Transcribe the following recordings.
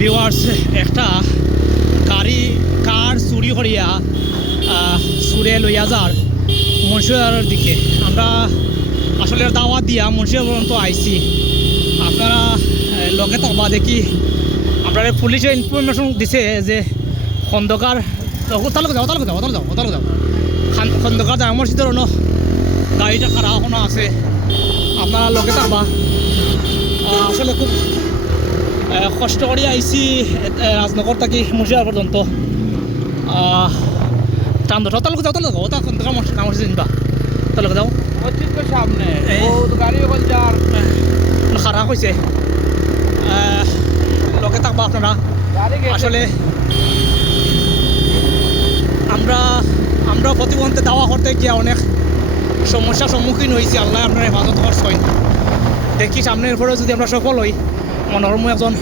Viewers একটা কার চুরি করিয়া চুরে লইয়া যার মুন্সিপালের দিকে আমরা আসলে দাওয়াত দিয়া মুন্সিপাল পর্যন্ত আইছি। আপনারা লগে থাকবা দেখি আপনারা পুলিশে ইনফরমেশন দিছে যে খন্দকার তালুক যাও খন্দকার জামা মসজিদের অন্য গাড়িটা খারাপ এখনো আছে। আপনারা লগে থাকবা। আসলে খুব কষ্ট করে আইছি রাজনগর থাকি মুন্সিপাল পর্যন্ত। তালুক যাও খন্দকার মসজিদ নিবা তালুক যাও সামনে গাড়ি খারাপ হয়েছে। লগে থাকবা আপনারা। আসলে আমরা প্রতিবন্ধে দাওয়া করতে গিয়ে অনেক সমস্যার সম্মুখীন হয়েছি। আল্লাহ আপনার হেফাজত করছেন। দেখি সামনের পরেও যদি আমরা সফল হই মনোরম একজন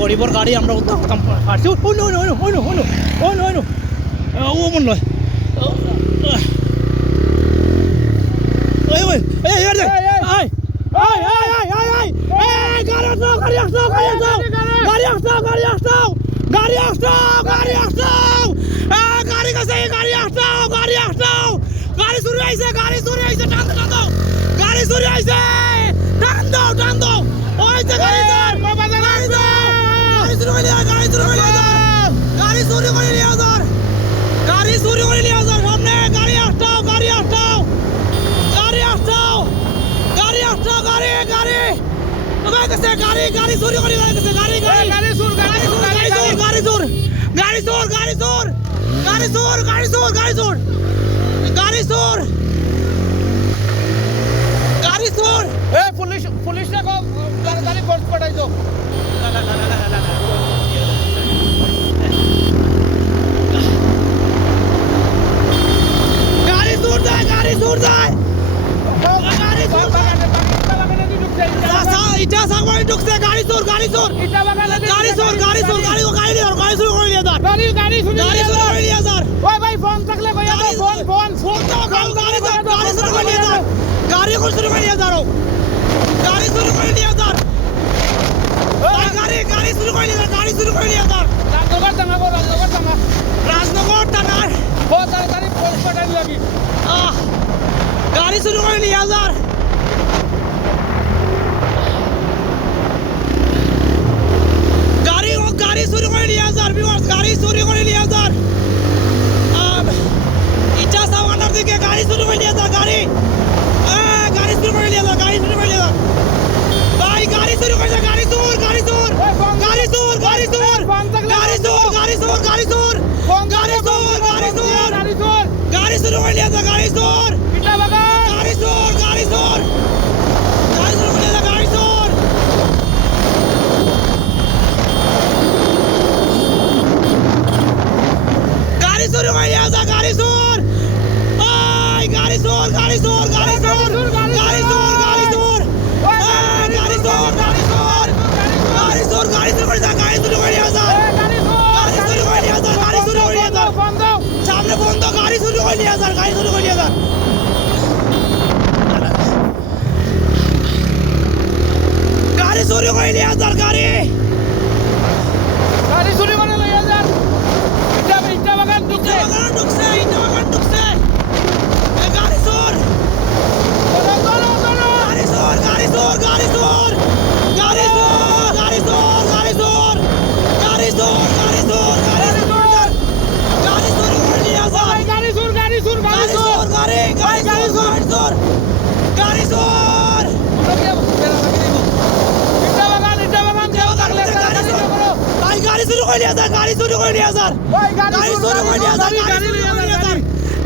গরিবর গাড়ি আমরা উদ্ধার করতাম পারছি। ও মন লয় পুলিশ না গাড়ি ফোর্স পাঠাইছো রাজনগর থানার গাড়ি শুরু করে নিয়ে যার গাড়ি শুরু করে নিয়ে যার গাড়ি শুরু করে নিয়ে যার ইচ্ছা সামানার দিকে গাড়ি শুরু করে নিয়ে যার গাড়ি শুরু করে নিয়ে যার ভাই গাড়ি শুরু করে গাড়ি চোর গাড়ি চোর গাড়ি চোর গাড়ি চোর গাড়ি চোর গাড়ি চোর গাড়ি চোর গাড়ি চোর গাড়ি চোর গাড়ি শুরু করে নিয়ে যার গাড়ি চোর গাড়ি চোর গাড়ি চোর গাড়ি শুরু করে নিয়ে যার গাড়ি চোর গাড়ি শুরু করে নিয়ে যার গাড়ি চোর গাড়ি চোর গাড়ি চোর গাড়ি চোর গাড়ি চোর গাড়ি চোর গাড়ি চোর গাড়ি চোর গাড়ি চোর গাড়ি শুরু করে যা গাড়ি শুরু করে নিয়ে যা গাড়ি শুরু করে নিয়ে যা গাড়ি শুরু করে নিয়ে যা সামনে বন্ধ গাড়ি শুরু করে নিয়ে যা গাড়ি শুরু করে নিয়ে যা গাড়ি শুরু করে নিয়ে যা গাড়ি শুরু করে নিয়ে যা ইটা বাগান ঢুকছে ইটা বাগান ঢুকছে গাড়ি চোর গাড়ি চোর গাড়ি চোর গাড়ি চোর গাড়ি চোর গাড়ি চোর গাড়ি চোর গাড়ি চোর গাড়ি চোর গাড়ি চোর গাড়ি চোর করে নিয়ে আসা গাড়ি চোর গাড়ি চোর গাড়ি চোর গাড়ি গাড়ি চোর গাড়ি চোর ভাই গাড়ি শুরু করে নিয়ে আসা গাড়ি শুরু করে নিয়ে আসা গাড়ি শুরু করে নিয়ে আসা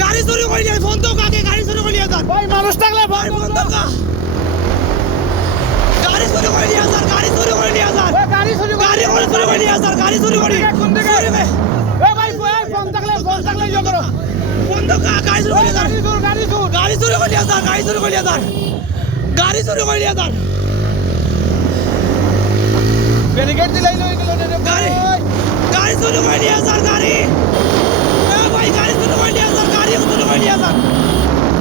গাড়ি শুরু করে নিয়ে ফোন তো কাকে গাড়ি শুরু করে নিয়ে আসা ভাই মানুষ থাকলে ভাই ফোন তো কা গাড়ি শুরু করে নিয়ে আসা গাড়ি শুরু করে নিয়ে আসা গাড়ি শুরু করে নিয়ে আসা গাড়ি শুরু করে এ ভাই ফোন থাকলে ইয়ে করো ফোন তো কা গাড়ি শুরু করে নিয়ে আসা গাড়ি শুরু করে নিয়ে আসা গাড়ি শুরু করে নিয়ে আসা গাড়ি শুরু করে নিয়ে আসা ব্যারিকেড দিলাই লই গেল গাড়ি শুরু করে নিয়ে আসা গাড়ি ভাই গাড়ি শুরু করে নিয়ে আসা গাড়ি শুরু করে নিয়ে আসা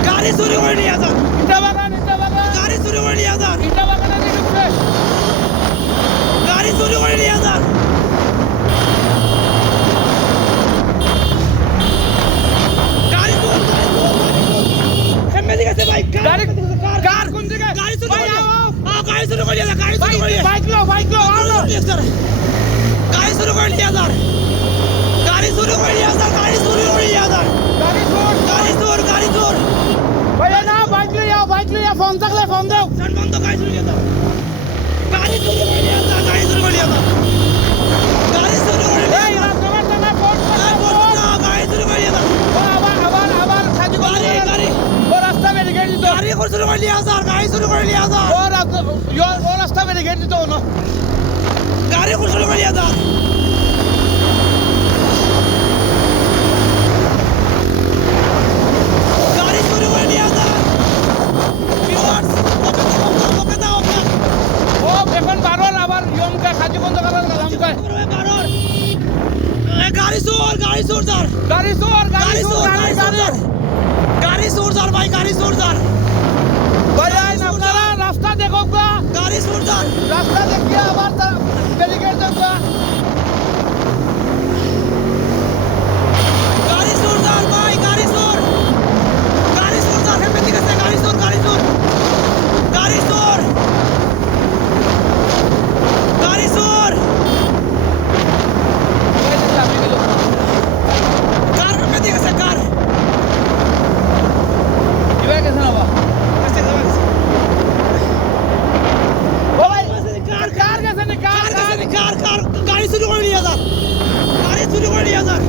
গাড়ি শুরু করে নিয়ে আসা ইটা বাগান গাড়ি শুরু করে নিয়ে আসা ইটা বাগানে ঢুকছে গাড়ি চুরি করে নিয়ে যান গাড়ি চোর সামনে দিকে আছে ভাই গাড়ি- কার কার কোন জায়গায়? গাড়ি চুরি ভাই, করে আও, আও। গাড়ি চুরি করে নিয়ে যান গাড়ি চুরি করে নিয়ে বাইক লো আও না। গাড়ি চুরি করে নিয়ে যান গাড়ি চুরি করে নিয়ে যান গাড়ি চুরি করে নিয়ে যান গাড়ি চোর। গাড়ি চোর ভাই না বাইক লইয়া ফোন থাকলে ফোন দাও। যান বন্ধ গাড়ি চুরি করে যান গাড়ি চুরি করে নিয়ে যান গাড়ি চুরি করে নিয়ে যান গাড়ি চুরি করে নিয়ে এই যান তোমার ফোন গাড়ি চুরি করে নিয়ে যান আবার সাজি গাড়ি ও রাস্তা ব্যারিকেড দিত গাড়ি চুরি করে নিয়ে যান গাড়ি চুরি করে নিয়ে যান ও রাস্তা ব্যারিকেড দিত না। গাড়ি চুরি করে নিয়ে যান গাড়ি চুরি করে নিয়ে যান ভিউয়ার্স ওকে দাও ও এখন বারোর আবার ইয়মকে সাজি বন্ধ করার গেলাম কয় গাড়ি চোর যার গাড়ি চোর গাড়ি চোর গাড়ি চোর যার ভাই গাড়ি চোর যার ভাই আপনারা রাস্তা দেখো গা গাড়ি চোর যার রাস্তা দেখিয়ে আবার ব্যারিকেড দেব গা গাড়ি চোর যার ভাই গাড়ি চোর যার হেমে ঠিক আছে গাড়ি চোর গাড়ি চোর গাড়ি চোর কার হেমে ঠিক আছে কার কিবা গেছে না বা ও ভাই কার গেছে না কার কার গাড়ি চুরি করে নিয়ে যান গাড়ি চুরি করে নিয়ে যান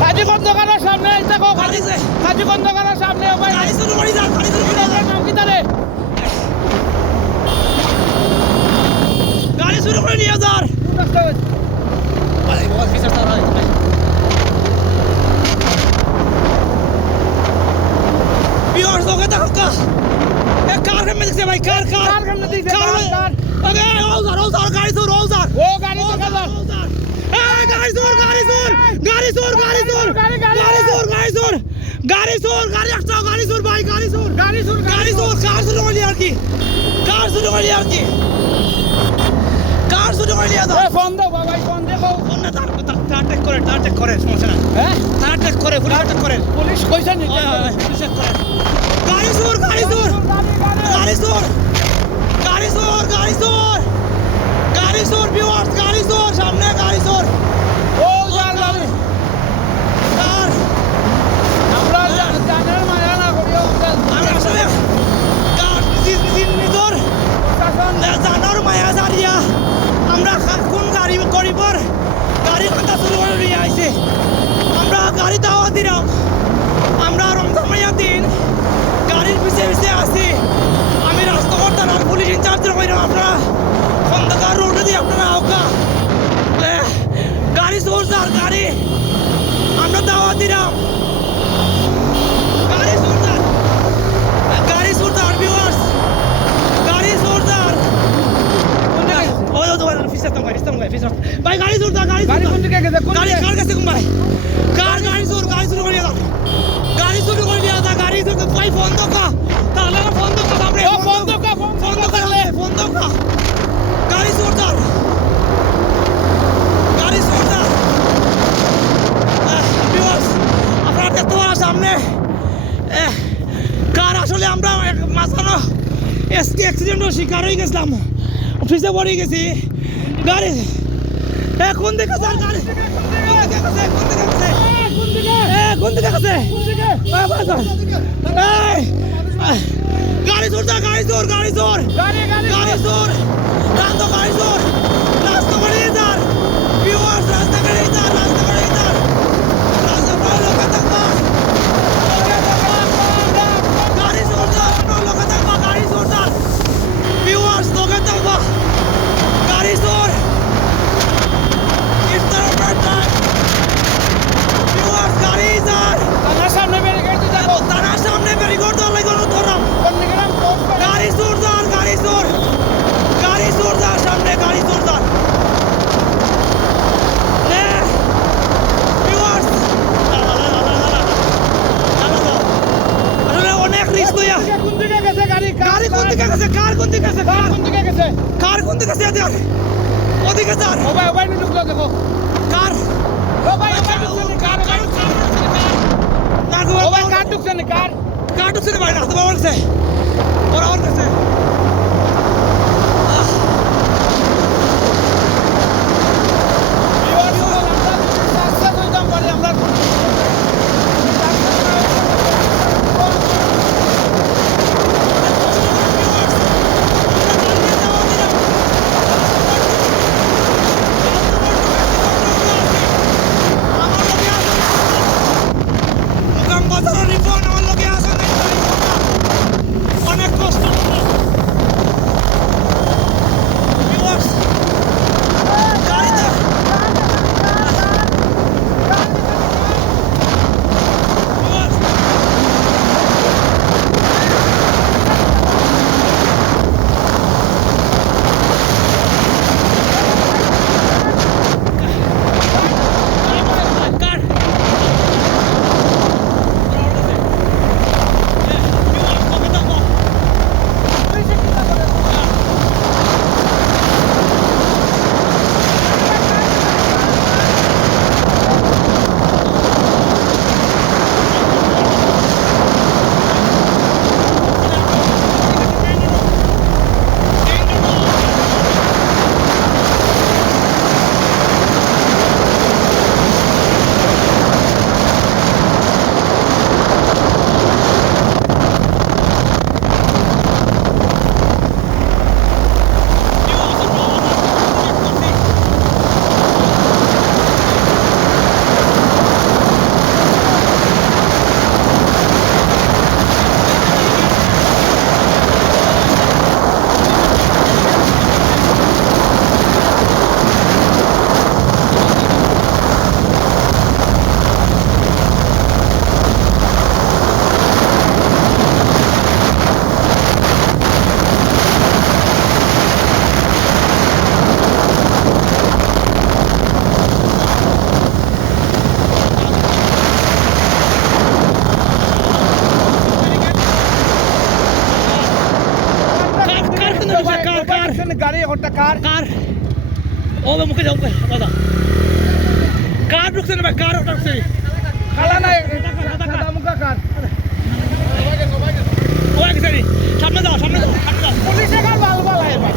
সাজি বন্ধ করার সামনে দেখো গাড়ি সাজি বন্ধ করার সামনে ও ভাই গাড়ি চুরি করে যান গাড়ি চুরি করে যান নাম কি তারে গাড়ি চুরি করে নিয়ে যান বিয়ার সঙ্গে দেখো কার হেমে দেখছে ভাই কার কার কেমনে দিছে কার ওকে ওজার গাড়ি চোর ওজার ও গাড়ি তো কালার গাড়ি চোর গাড়ি একটা গাড়ি চোর ভাই গাড়ি চোর কার চুরি করে আর কি কার চুরি করে আর কি কার চুরি করে নিয়ে যান এ ফোন দাও বাবা ফোন দেখো ফোন না তার টেক করে সমস্যা না হ্যাঁ তার টেক করে পুলিশ টেক করে পুলিশ কইছে নি পুলিশ টেক করে গাড়ি চোর গাড়ি চোর ভিউয়ার্স গাড়ি চোর সামনে গাড়ি চোর ও যার গাড়ি কার আমরা জানার মায়া না করিও আমি আসলে কার নিজর জানার মায়া জারিয়া আমরা কোন গাড়ি গরিবর গাড়ি কথা শুরু করে নিয়ে আইছে আমরা গাড়ি দাওয়া দিলাম আমরা রমজান মাইয়া দিন গাড়ির পিছে আছি আমি রাস্তাঘাট থানার পুলিশ ইনচার্জ কইলাম আপনারা খন্দকার রোডে দিয়ে আপনারা আওকা গাড়ি চোর যার গাড়ি আমরা দাওয়া দিলাম গাড়ি চোর যার ভিউয়ার্স গাড়ি চোর যার ওই তো ভাই গাড়ি চোর যার গাড়ি কোন দিকে গেছে কোন গাড়ি দিকে কার কাছে ভাই গাড়ি চোর করে নিয়ে যাও গাড়ি চুরি করে নিয়ে যাও গাড়ি চোর ভাই ফোন দো কা তাহলে ফোন দো কা সামনে ও ফোন দাও কা ফোন দো কা গাড়ি চোর যার ভিউয়ার্স আপনারা দেখতে পারেন সামনে কার আসলে আমরা মাঝখানে অ্যাক্সিডেন্টের শিকার হয়ে গেছিলাম অফিসে পড়ে গেছি গাড়ি কোন দিকে যার গাড়ি কোন দিকে গেছে গাড়ি চোর গাড়ি চোর গাড়ি রাস্তা করে যার ভিউয়ার্স রাস্তা করে যার রাস্তা করে লোক থাকবা গাড়ি চোর লোক থাকবা গাড়ি চোর ভিউয়ার্স লোক থাকবা গাড়ি চোর ভিউয়ার্স গাড়ি যার আমার সামনে ব্যারিকেড দিতে দেখো তার সামনে বেরিগোর দল লাগানো ধরাম কোন দিকে নাম গাড়ি চোর যার গাড়ি চোর দিকে আছে ওদিকে স্যার ও ভাই নি ঢুকলো দেখো কার ও ভাই ঢুকছে নি কার না গো ও ভাই কার ঢুকছে নি কার কার ঢুকছে ভাই না তো বাবার কাছে ওরা ওর কাছে অনেক কষ্ট গাড়িতে গাড়ি ওটা কার কার ও মুখে যাও দাদা কার ঢুকছে না ভাই কার ওটা ঢুকছে কালা নাই সাদা মুখা কার ও এক জানি সামনে যাও সামনে যাও সামনে যাও পুলিশে কার বাল বালাই ভাই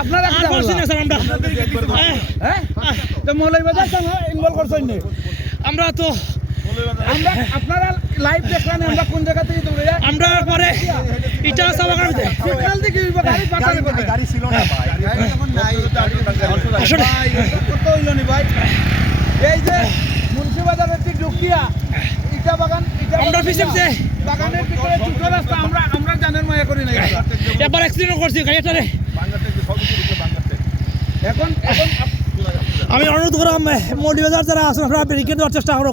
আপনারা কি আর বলছি না স্যার আমরা হ্যাঁ তো মৌলভী বাজার কেন ইনভলভ করছেন আমরা তো আমরা আপনারা লাইভ দেখলেন আমরা কোন জায়গা থেকে দৌড়ে যাই আমরা পরে এটা সাবাগার ভিতরে সিগন্যাল দিকে গাড়ি পাঠালে কোথায় গাড়ি ছিল না ভাই আসলে ভাই এটা কত হইল নি ভাই এই যে মুন্সিবাজারের দিক ঢুকিয়া ইটা বাগান আমরা পিছিয়ে বাগানের ভিতরে ছোট রাস্তা আমরা জানেন মায়া করি না এটা। এবার অ্যাক্সিডেন্ট করছি গাড়িটারে এখন আমি অনুরোধ করাম মৌলভীবাজার যারা আছেন আপনারা ব্যারিকেড দেওয়ার চেষ্টা করো